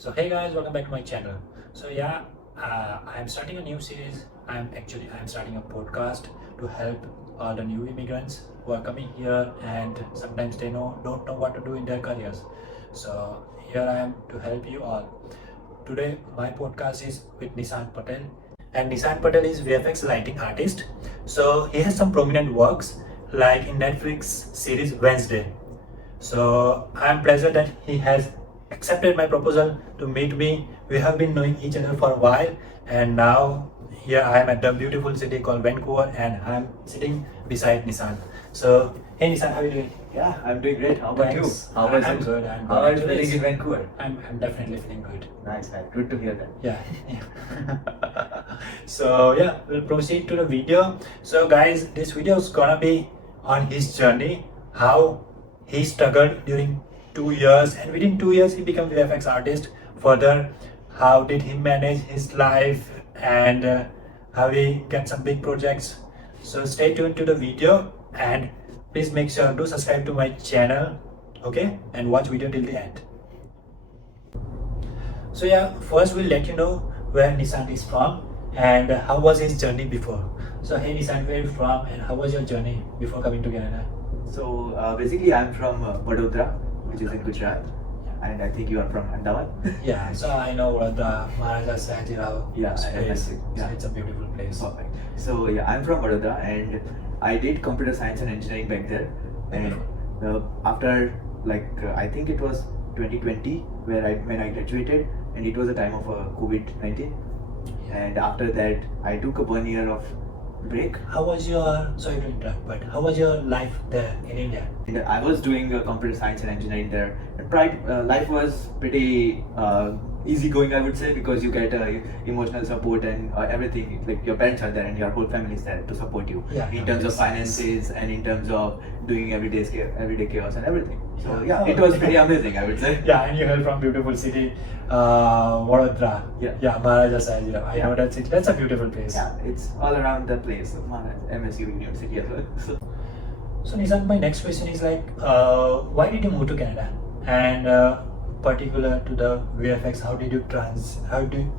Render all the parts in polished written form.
So hey guys, welcome back to my channel. I'm starting a new series. I'm starting a podcast to help all the new immigrants who are coming here and sometimes they don't know what to do in their careers. So here I am to help you all. Today my podcast is with Nissan Patel, and Nissan Patel is VFX lighting artist. So he has some prominent works like in Netflix series Wednesday. So I'm pleased that he has accepted my proposal to meet me. We have been knowing each other for a while, and now here I am at the beautiful city called Vancouver, and I'm sitting beside Nissan. So hey Nissan, how are you doing? Yeah, I'm doing great. How about you? Thanks. How was I'm it? good. How are you Actually, feeling in Vancouver? I'm definitely feeling good. Nice, man. Good to hear that. Yeah. So yeah, we'll proceed to the video. So guys, this video is gonna be on his journey, how he struggled during 2 years, and within 2 years he became VFX artist. Further, how did he manage his life, and how he get some big projects. So stay tuned to the video, and please make sure to subscribe to my channel, okay, and watch video till the end. So yeah, first we'll let you know where Nissan is from and how was his journey before. So hey Nissan, where are you from and how was your journey before coming to Canada? So basically, I'm from Vadodara, which is in Gujarat, and I think you are from Dhawal. Yeah, so I know the Maharaja Shahidhawal Yeah, place. yeah. So it's a beautiful place. Perfect. So yeah, I'm from Vadodara, and I did computer science and engineering back there. And after I think it was 2020 when I graduated, and it was a time of COVID-19. And after that, I took a 1 year of break. How was your, sorry to interrupt, but how was your life there in India? And I was doing computer science and engineering there. And life was pretty easygoing, I would say, because you get emotional support and everything. Like your parents are there and your whole family is there to support you in terms of finances and in terms of doing everyday chaos and everything. So yeah, it was pretty amazing, I would say. Yeah, and you hail from beautiful city, Vadodara. Yeah. Maharaja Shahidhawal. I know that city. That's a beautiful place. Yeah, it's all around the place. MSU University as well. So Nissan, my next question is why did you move to Canada? And particular to the VFX, how did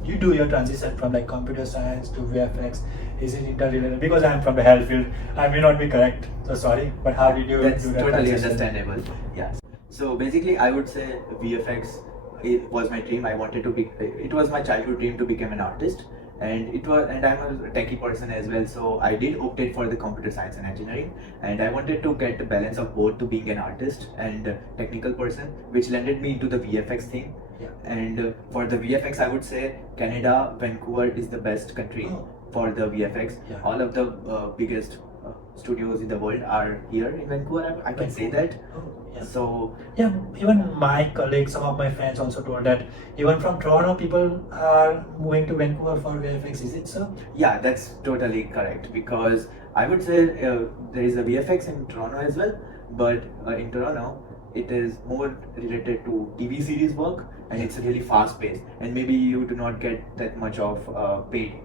you do your transition from like computer science to VFX? Is it interrelated? Because I'm from the health field, I may not be correct, so sorry. But how did you That's do that totally transition? understandable. Yeah. So basically, I would say VFX, it was my dream. I wanted to be. It was my childhood dream to become an artist, and I'm a techie person as well. So I did opted for the computer science and engineering, and I wanted to get the balance of both, to being an artist and a technical person, which landed me into the VFX thing. Yeah. And for the VFX, I would say Canada, Vancouver is the best country for the VFX. Yeah. All of the biggest studios in the world are here in Vancouver. I can say that. Yeah. So Yeah, even my colleagues, some of my friends also told that even from Toronto, people are moving to Vancouver for VFX. Is it so? yeah, that's totally correct, because I would say there is a VFX in Toronto as well, but in Toronto it is more related to TV series work, and it's really fast paced, and maybe you do not get that much of paid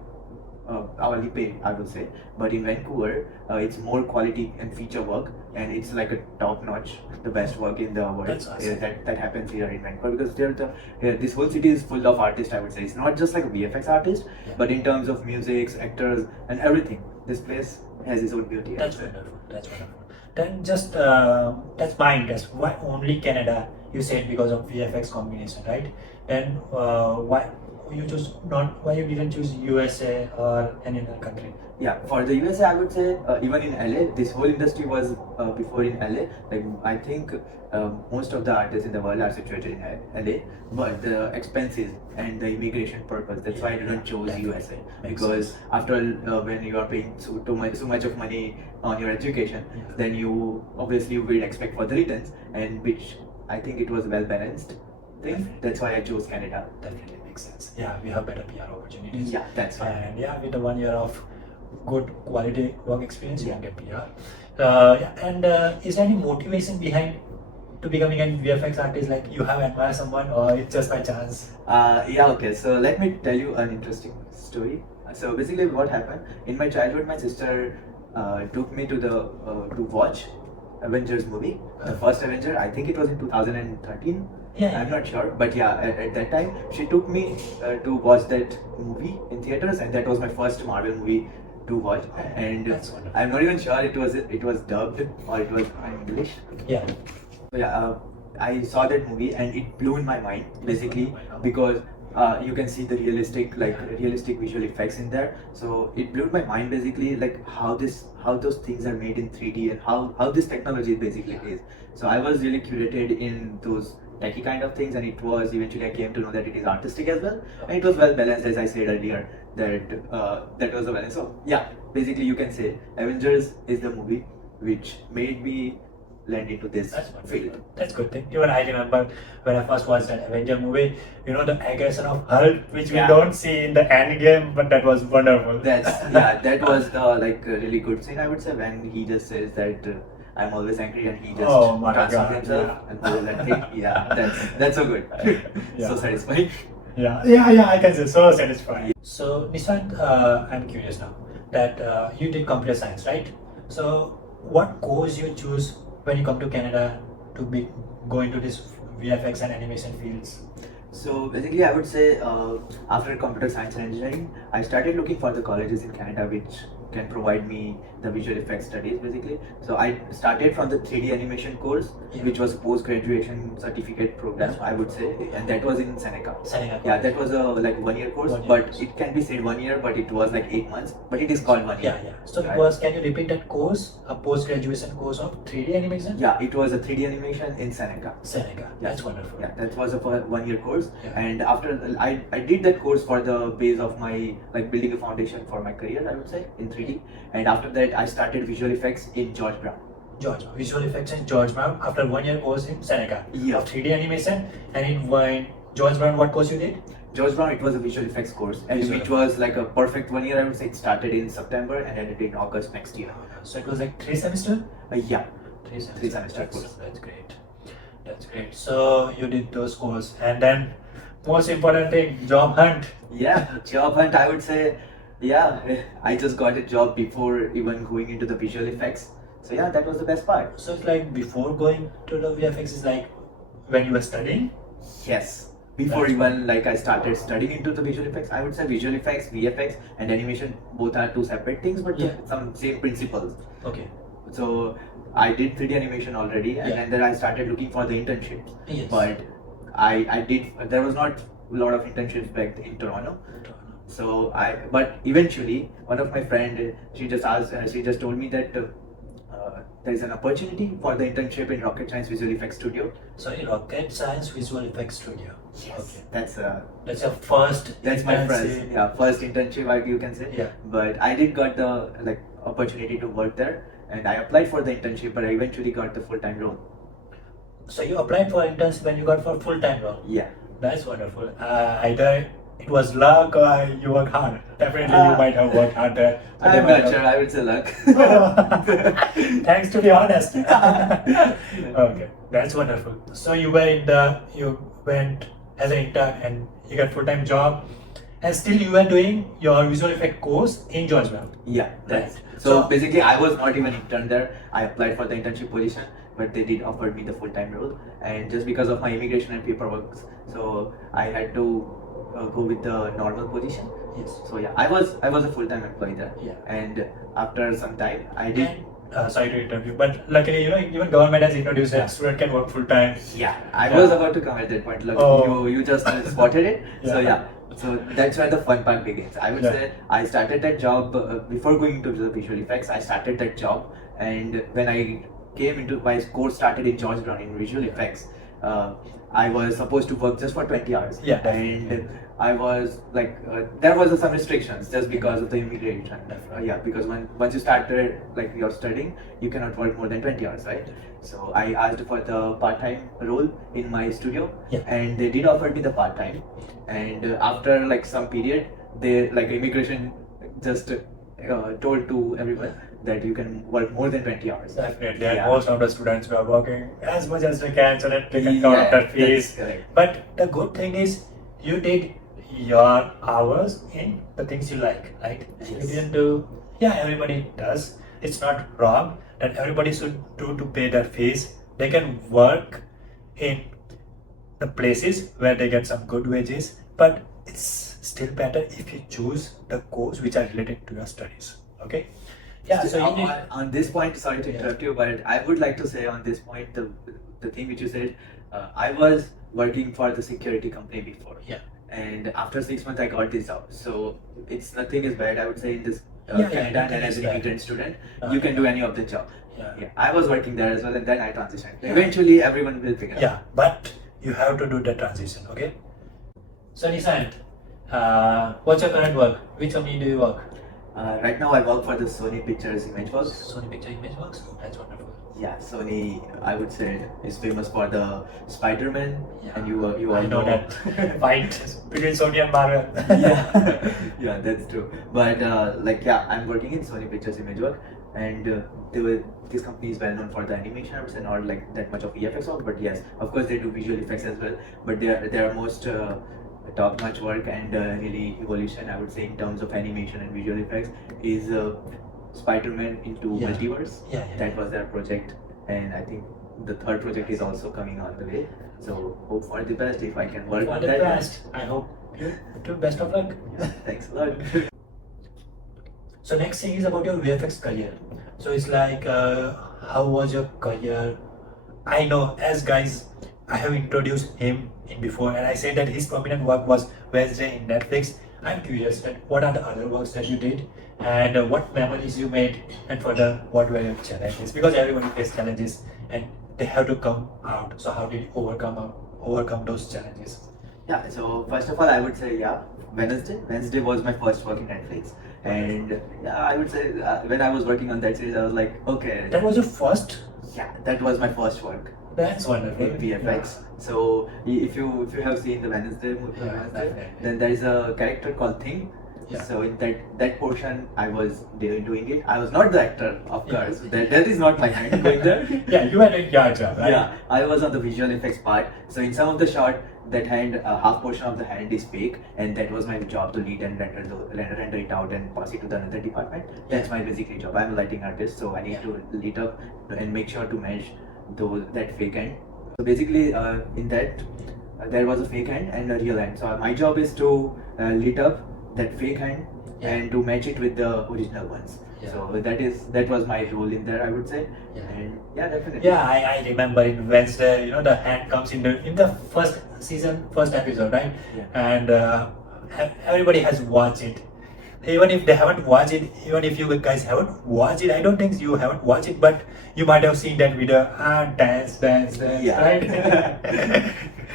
hourly pay, I would say. But in Vancouver, it's more quality and feature work, and it's like a top notch, the best work in the world. That's awesome. That happens here in Vancouver, because this whole city is full of artists, I would say. It's not just like a VFX artist, but in terms of music, actors, and everything, this place has its own beauty. That's wonderful. That's wonderful. Then just that's my interest. Why only Canada? You said because of VFX combination, right? Then why you didn't choose USA or any other country? Yeah, for the USA, I would say even in LA, this whole industry was before in LA. Like I think most of the artists in the world are situated in LA, but the expenses and the immigration purpose, that's why I didn't choose USA. Because after all, when you are paying so much of money on your education, then you obviously will expect for the returns, and which I think it was well balanced thing. That's why I chose Canada. Definitely makes sense. Yeah, we have better PR opportunities. Yeah, that's right. And yeah, with the 1 year of good quality work experience, you can get PR. Is there any motivation behind to becoming a VFX artist? Like you have admired someone, or it's just by chance? Yeah, okay. So let me tell you an interesting story. So basically, what happened in my childhood, my sister took me to watch Avengers movie, the first Avenger. I think it was in 2013. Yeah. I'm not sure, but yeah, at that time she took me to watch that movie in theaters, and that was my first Marvel movie to watch. And That's wonderful. I'm not even sure it was dubbed or it was in English. Yeah. So yeah, I saw that movie and it blew in my mind basically because you can see the realistic visual effects in there. So it blew my mind basically, like how those things are made in 3D and how this technology basically is. So I was really curated in those techie kind of things, and it was eventually I came to know that it is artistic as well, and it was well balanced, as I said earlier, that was the balance. So yeah, basically you can say Avengers is the movie which made me land into this That's wonderful. field. That's good thing. Even I remember when I first watched that Avenger movie, the aggression of Hulk, which we Yeah. don't see in the end game, but that was wonderful. That was the really good scene, I would say, when he just says that I'm always angry, and he just Oh my transforms God, himself yeah. and pulls that thing. Yeah, that's so good. Yeah. So satisfying. Yeah, I can say so satisfying. So, Nishant, I'm curious now that you did computer science, right? So, what course you choose when you come to Canada to be go into this VFX and animation fields? So basically, I would say after computer science and engineering, I started looking for the colleges in Canada which can provide me the visual effects studies basically. So I started from the 3D animation course, Yeah. which was a post-graduation certificate program, I would say, and that was in Seneca. Seneca. Yeah, that was a 1 year course, 1 year but course. it can be said 1 year, but it was like 8 months. But it is called 1 year. Yeah. So Right. it was. Can you repeat that course? A post-graduation course of 3D animation? Yeah, it was a 3D animation in Seneca. Seneca. That's wonderful. Yeah, that was a 1 year course, Yeah. and after I did that course for the base of my building a foundation for my career, I would say, in 3D. And after that, I started visual effects in George Brown. George, visual effects in George Brown after 1 year course in Seneca. Yeah. Of 3D animation, and in George Brown, what course you did? George Brown, it was a visual effects course, and Visual which was like a perfect 1 year. I would say it started in September and ended in August next year. So it was like 3 semester. Yeah, 3 semester. semester That's, course. that's great. That's great. So you did those courses, and then most important thing, job hunt. yeah, job hunt. I would say, yeah, I just got a job before even going into the visual effects. So yeah, that was the best part. So it's like before going to the VFX is like when you were studying. Yes. Before That's even I started studying into the visual effects, I would say visual effects, VFX, and animation both are two separate things, but Yeah. some same principles. Okay. So I did 3D animation already, and, Yeah. and then I started looking for the internships. Yes. But I did. There was not a lot of internships back in Toronto. So but eventually, one of my friend, she just told me that there is an opportunity for the internship in Rocket Science Visual Effects Studio. Sorry, Rocket Science Visual Effects Studio. Okay. That's Your first. That's my internship. first internship, you can say. Yeah. But I did got the opportunity to work there, and I applied for the internship, but I eventually got the full-time role. So you applied for internship and you got for full-time role. Yeah. That's wonderful. Either it was luck or you worked hard. Definitely you might have worked hard there. So they I'm might not have- sure. I would say luck. Thanks to be honest. Okay, that's wonderful. So you went as an intern and you got full-time job, and still you were doing your visual effect course in George Brown. Yeah, Right. So So- basically, I was not even intern there. I applied for the internship position, but they did offer me the full-time role. And just because of my immigration and paperwork, so I had to go with the normal position. Yes. So yeah, I was a full-time employee there. Yeah. And after some time, I did. And, sorry to interrupt you, but luckily, even government has introduced that student can work full-time. Yeah, I Yeah. was about to come at that point. Look, Oh. you just spotted it. So Yeah. yeah, so that's where the fun part begins. I would Yeah. say I started that job before going into the visual effects. I started that job, and when I came into my course started in George Brown in visual effects. I was supposed to work just for 20 hours. Yeah, And definitely. I was there was some restrictions just because of the immigration. Definitely. Yeah, because once you started you're studying, you cannot work more than 20 hours, right? So I asked for the part-time role in my studio, Yeah. and they did offer me the part-time. And after some period, they immigration just told to everyone that you can work more than 20 hours. Definitely, and Yeah. most of the students were working as much as they can so that they can cover Yeah, their that's fees. correct. But the good thing is, you did your hours in the things you like, right? You Yes. didn't do. Yeah, everybody does. It's not wrong that everybody should do to pay their fees. They can work in the places where they get some good wages, but it's still better if you choose the course which are related to your studies. Okay. Yeah, so you need, on this point, sorry to Yeah. interrupt you, but I would like to say on this point, the thing which you said, I was working for the security company before, yeah, and after 6 months I got this job. So it's nothing is bad, I would say, in this Yeah, Canada, nothing and as is an bad. immigrant student, Uh, you can do any of the job. yeah. Yeah, I was working there as well, and then I transitioned. Yeah. Eventually, everyone will figure out. Yeah, but you have to do the transition, okay? So Nisant, what's your current work? Which company do you work? Right now, I work for the Sony Pictures Image Works. Sony Picture Image Works? That's wonderful. Yeah, Sony, I would say, is famous for the Spider-Man, Yeah. and you all I know that fight between Sony and Marvel. Yeah, yeah, that's true. But I'm working in Sony Pictures Image Work, and this company is well known for the animation, I would say, not like that much of VFX work, but yes, of course they do visual effects as well. But they are most top-notch work, and really evolution, I would say, in terms of animation and visual effects is Spider-Man into Yeah. Multiverse. Yeah, yeah. That was their project, and I think the third project is also coming on the way. So hope for the best if I can work All on the that. best. I hope you do best of luck. Thanks a lot. So next thing is about your VFX career. So it's like, how was your career? I know, as guys, I have introduced him in before, and I said that his prominent work was Wednesday in Netflix. I'm curious that what are the other works that you did, and what memories you made, and further, what were your challenges? Because everyone faces challenges, and they have to come out. So how did you overcome those challenges? Yeah, so first of all, I would say, yeah, Wednesday was my first work in Netflix. And yeah, I would say when I was working on that series, I was like, okay, That was your first. yeah, that was my first work That's wonderful. in VFX. So if you have seen the Wednesday movie, Yeah, Wednesday, definitely. then there is a character called Thing. Yeah. So in that portion, I was doing it. I was not the actor, of Yeah. course. That is not my hand going there. Yeah, you were doing your job, right? Yeah, I was on the visual effects part. So in some of the shot, that hand, half portion of the hand is fake, and that was my job to lead and render it out and pass it to the another department. That's my basically job. I'm a lighting artist, so I need to lit up and make sure to match that fake hand. So basically, in that there was a fake hand and a real hand. So my job is to lit up that fake hand Yeah. and to match it with the original ones. Yeah. So that was my role in there, I would say. Yeah. And yeah, definitely. Yeah, I remember in Wednesday, the hand comes in the first season, first episode, right? Yeah. And everybody has watched it. Even if they haven't watched it, even if you guys haven't watched it, I don't think you haven't watched it, but you might have seen that video, dance, Yeah. right?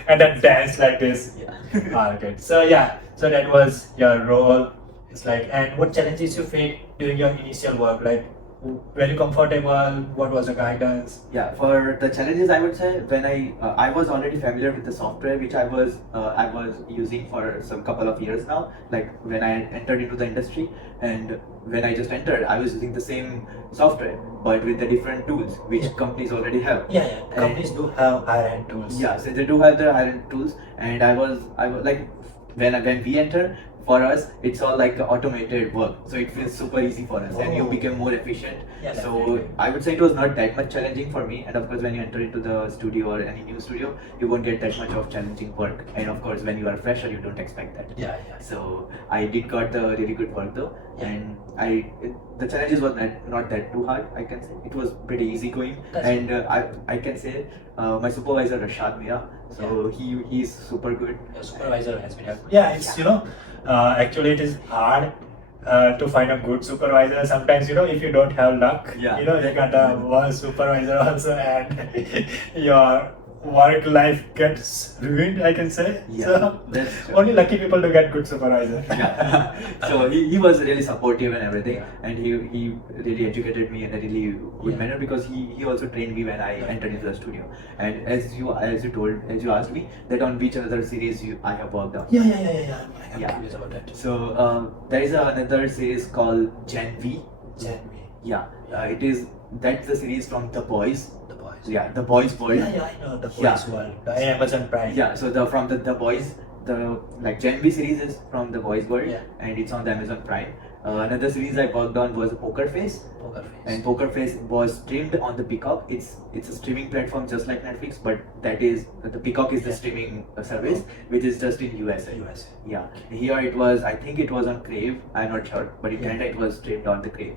And then dance like this. Yeah. Okay. So yeah, so that was your role. It's like, and what challenges you faced during your initial work? Like, were you comfortable? What was the guidance? Yeah, for the challenges, I would say when I was already familiar with the software which I was using for some couple of years now. Like when I entered into the industry, and when I just entered, I was using the same software but with the different tools which Yeah. companies already have. Yeah. Companies do have higher-end tools. Yeah, so they do have the higher-end tools, and I was like when we enter. For us, it's all like automated work, so it feels super easy for us, and you Oh. become more efficient. Yeah, So definitely. I would say it was not that much challenging for me. And of course, when you enter into the studio or any new studio, you won't get that much of challenging work. And of course, when you are a fresher, you don't expect that. Yeah. So I did got the really good work though, Yeah. and the challenges was not that too hard. I can say it was pretty easy going, That's and I can say my supervisor Rashad Mira, so he's super good. Your supervisor has been helpful. Yeah, it's actually it is hard to find a good supervisor. Sometimes if you don't have luck, Yeah. you got a worse supervisor also, and your work life gets ruined, I can say. Yeah, So that's true. only lucky people to get good supervisor. Yeah. So he was really supportive and everything, Yeah. and he really educated me in a really good Yeah. manner, because he also trained me when I Yeah. entered into the studio. And as you asked me that on which other series I have worked on. Yeah. I'm Yeah. curious about that. So there is another series called Gen V. January, Yeah, that's the series from The Boys. The Boys. Yeah, The Boys World. Yeah, I know the Boys Yeah. World. The Amazon Prime. Yeah, so from the Boys, the like Gen V series is from the Boys World, Yeah. and it's on the Amazon Prime. Another series I worked on was Poker Face, Poker Face. and Poker Face was streamed on the Peacock. It's a streaming platform just like Netflix, but that is the Peacock is the Yeah. streaming service, which is just in USA. USA. Yeah, here it was. I think it was on Crave. I'm not sure, but in Yeah. Canada it was streamed on the Crave.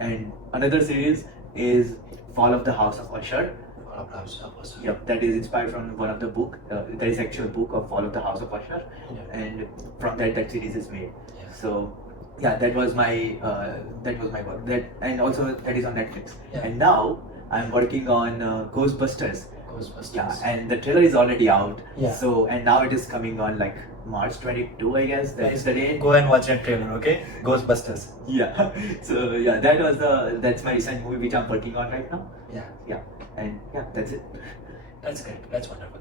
And another series is Fall of the House of Usher. All of us, of course. Yep, that is inspired from one of the book. There is actual book of Fall of the House of Usher, Yeah. and from that series is made. Yeah. So yeah, that was my work. That, and also that is on Netflix. Yeah. And now I'm working on Ghostbusters. Ghostbusters. Yeah, and the trailer is already out. Yeah. So and now it is coming on like March 22, I guess. That's the day. Go and watch that trailer, okay? Ghostbusters. Yeah. So yeah, that's my recent movie which I'm working on right now. Yeah. Yeah, and yeah, that's it. That's great. That's wonderful.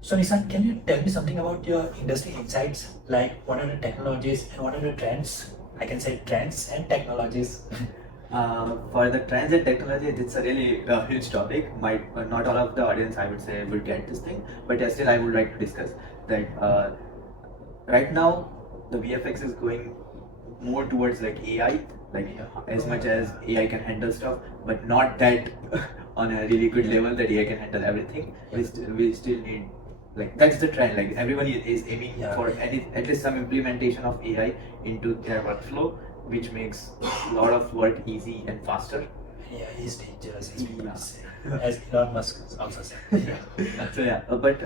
So Nissan, can you tell me something about your industry insights? Like what are the technologies and what are the trends? I can say trends and technologies. For the trends and technology, it's a really huge topic. Not all of the audience, I would say, will get this thing, but still, I would like to discuss that. Right now, the VFX is going more towards like AI, like as much as AI can handle stuff, but not that on a really good level that AI can handle everything. We still need, like, that's the trend. Like everyone is aiming Yeah. for at least some implementation of AI into their workflow, which makes a lot of work easy and faster. Yeah, he's dangerous, as people Yeah. say. As Elon Musk also said. So yeah, but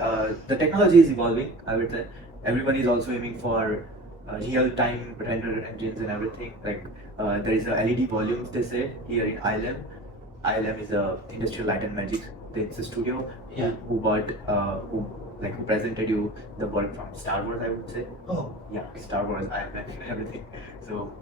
the technology is evolving. I would say everyone is also aiming for real-time render engines and everything. Like there is a LED volumes they say here in ILM. ILM is a Industrial Light and Magic. It's a studio Yeah. who presented you the work from Star Wars. I would say. Oh, Yeah, Star Wars, Iron Man, everything. So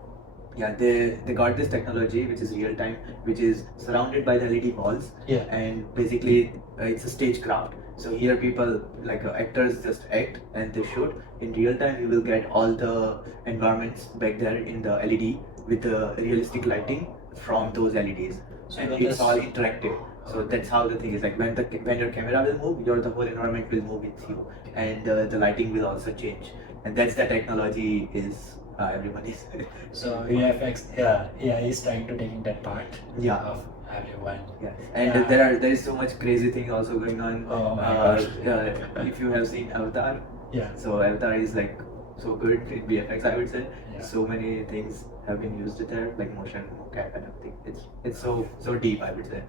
yeah, they got this technology which is real time, which is surrounded by the LED walls, yeah. and basically it's a stagecraft. So here people like actors just act and they shoot in real time. You will get all the environments back there in the LED with the realistic lighting from those LEDs, So and you it's just- all interactive. So that's how the thing is, like when your camera will move, the whole environment will move with you, and the lighting will also change. And that's the technology is everyone is. So VFX, yeah, AI is trying to take in that part Yeah. of everyone. Yeah, and Yeah. there is so much crazy thing also going on. Oh my gosh. If you have seen Avatar, Yeah. so Avatar is like so good in VFX, I would say. Yeah. So many things have been used there, like motion, mocap, and everything. It's so deep, I would say.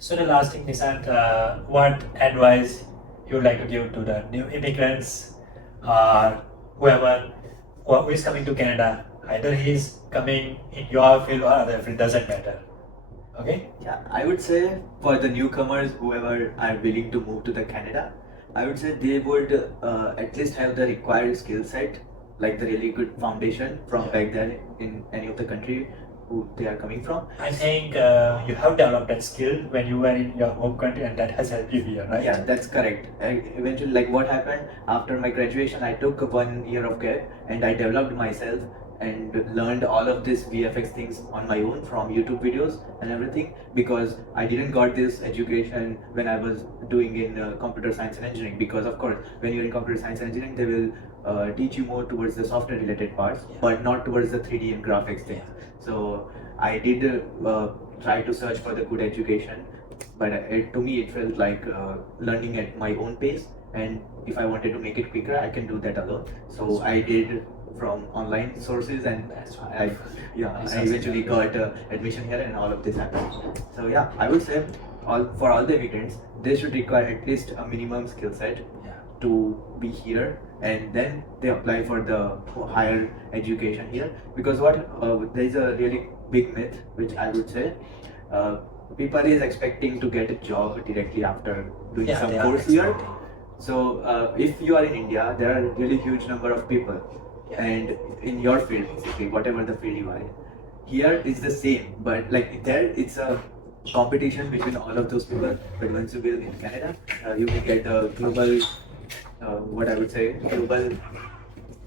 So the last thing, Nishant, what advice you would like to give to the new immigrants or whoever who is coming to Canada? Either he's coming in your field or other field, doesn't matter. Okay? Yeah, I would say for the newcomers, whoever are willing to move to the Canada, I would say they would at least have the required skill set, like the really good foundation from Yeah. back there in any of the country who they are coming from. I think you have developed that skill when you were in your home country and that has helped you here, right? Yeah, that's correct. Eventually, like what happened after my graduation, I took 1 year of gap and I developed myself and learned all of this VFX things on my own from YouTube videos and everything, because I didn't got this education when I was doing in computer science and engineering. Because of course, when you're in computer science and engineering, they will teach you more towards the software related parts, Yeah. but not towards the 3D and graphics things. So I did try to search for the good education, but to me it felt like learning at my own pace, and if I wanted to make it quicker, I can do that alone. So I did from online sources, and That's I Nice. I eventually got admission here, and all of this happened. So yeah, I would say for all the immigrants, they should require at least a minimum skill set Yeah. to be here, and then they apply for the higher education here. Because there is a really big myth which I would say people is expecting to get a job directly after doing Yeah, some they are course here. expecting. So if you are in India, there are really huge number of people, Yeah. and in your field, basically whatever the field you are in, here it's the same, but like there it's a competition between all of those people. But once you will in Canada, you will get a global, what I would say, global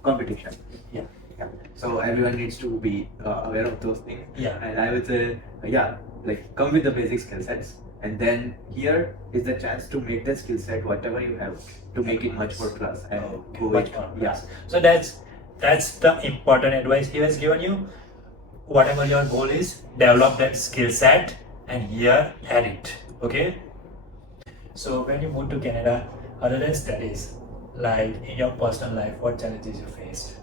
competition. Yeah. Yeah. So everyone needs to be aware of those things. Yeah. And I would say, yeah, like come with the basic skill sets, and then here is the chance to make the skill set whatever you have to make it much more plus and go much with, more yeah. plus. So that's the important advice he has given you. Whatever your goal is, develop that skill set and here add it. Okay. So when you moved to Canada, other than studies, like in your personal life, what challenges you faced?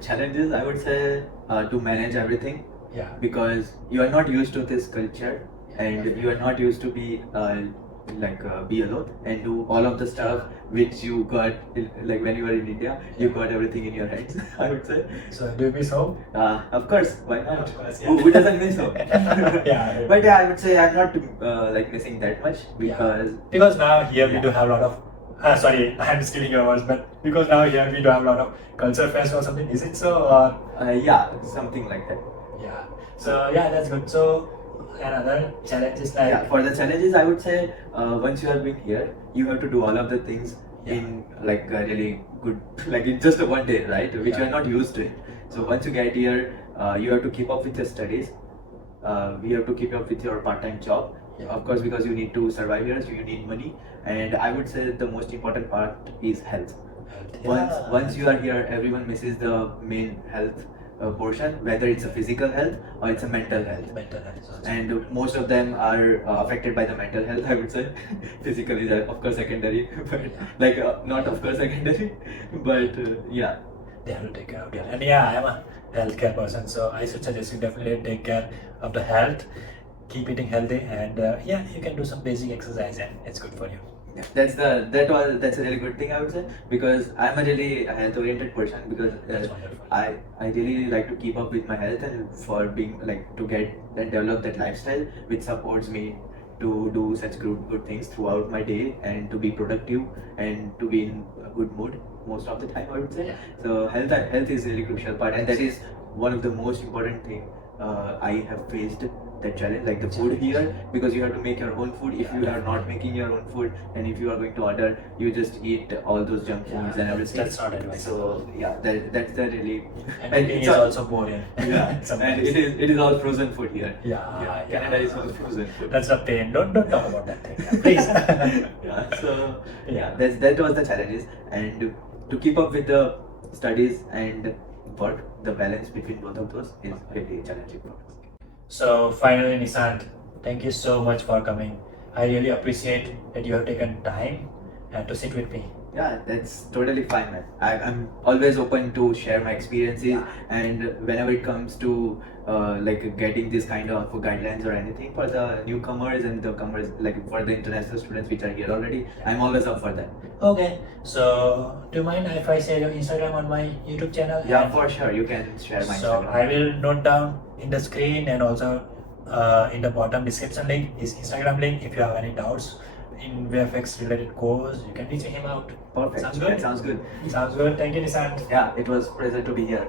Challenges, I would say, to manage everything, Yeah. because you are not used to this culture and you are not used to be alone and do all of the stuff which you got like when you were in India. You got everything in your hands. I would say. So do you miss home? Of course, why not? Of course, yeah. Who doesn't miss home? Yeah. But yeah, I would say I'm not like missing that much Because now here we Yeah. do have a lot of sorry, I'm stealing your words, but because now here we do have a lot of culture fest or something. Is it so? Or yeah, something like that. yeah. So yeah, that's good. So another challenge is like Yeah, for the challenges, I would say once you have been here, you have to do all of the things in like a really good, like in just one day, right? Which you are not used to it. So once you get here, you have to keep up with your studies. You have to keep up with your part-time job. Yeah. Of course, because you need to survive here, so you need money. And I would say the most important part is health. Once you are here, everyone misses the main health portion, whether it's a physical health or it's a mental health. mental health also. And most of them are affected by the mental health, I would say. Physical is of course secondary, but like not of course secondary, but yeah. They have to take care of it. And yeah, I am a healthcare person, so I should suggest you definitely take care of the health, keep eating healthy, and yeah, you can do some basic exercise, and it's good for you. Yeah, that's a really good thing, I would say, because I'm a really health oriented person, because That's wonderful. I really like to keep up with my health and for being like to get and develop that lifestyle which supports me to do such good things throughout my day and to be productive and to be in a good mood most of the time, I would say. Yeah. So health is really crucial part, and that is one of the most important thing I have faced that challenge, like the food here, because you have to make your own food. If you are not making your own food and if you are going to order, you just eat all those junk foods and everything. That's not advisable. So yeah, that's the really And cooking it's is all- also boring. yeah, and Sometimes. it is all frozen food here. Yeah, Canada is all frozen food. That's a pain. Don't talk about that thing, please. Yeah, so yeah, that was the challenges, and to keep up with the studies and work, the balance between both of those is really challenging for us. So finally, Nishant, thank you so much for coming. I really appreciate that you have taken time to sit with me. Yeah, that's totally fine, man. I'm always open to share my experiences, and whenever it comes to like getting this kind of guidelines or anything for the newcomers and the comers, like for the international students which are here already, I'm always up for that. Okay, so do you mind if I share your Instagram on my YouTube channel? Yeah, And for sure. You can share my so Instagram. I will note down in the screen and also in the bottom description link his Instagram link. If you have any doubts in VFX related course, you can reach him out. Perfect. Sounds good? That sounds good. Sounds good. Thank you, Nishant. Yeah, it was pleasure to be here.